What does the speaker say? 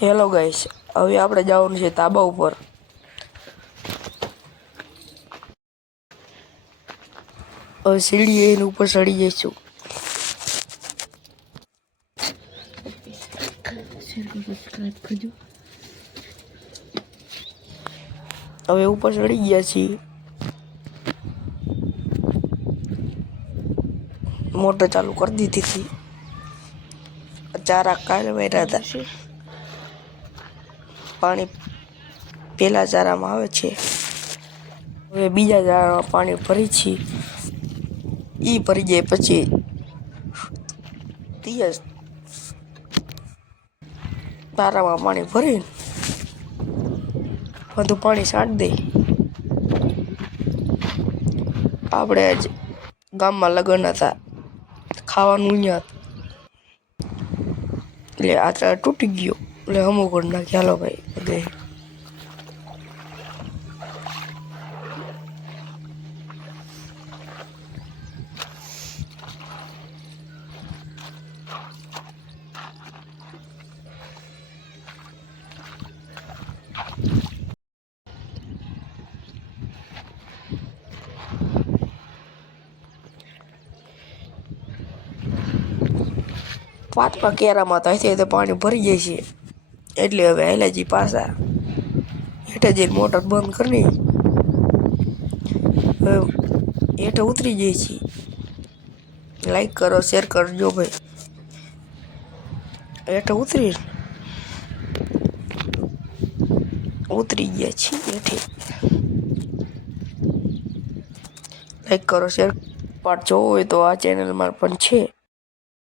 Hello guys, હવે આપણે જવાનું છે ધાબા ઉપર. હવે સીડી એની ઉપર ચડી જઈશું. હવે ઉપર ચડી ગયા છીએ. મોટર ચાલુ કરી દીધી હતી. ચારા કાલે વાર્યા હતા. પાણી પેલા ચારામાં આવે છે. હવે બીજા ચારામાં પાણી ભરી છીએ. ઈ ભરી જાય પછી ચારામાં પાણી ભરી બધું પાણી છાંટી દે. આપણે આજ ગામમાં લગ્ન હતા, ખાવાનું અહીંયા એટલે આ તૂટી ગયો એટલે હમું કરી નાખી. હાલો ભાઈ બધે પાંચમા કેરામાં તો પાણી ભરી જાય છે. એટલે હવે હાલાજી પાછા હેઠે જઈને મોટર બંધ કરી હવે હેઠે ઉતરી જાય છે. લાઈક કરો, શેર કરજો ભાઈ. હેઠે ઉતરી ગયા છીએ હેઠે. લાઈક કરો, શેર પાર્ટ જોવો હોય તો આ ચેનલમાં પણ છે.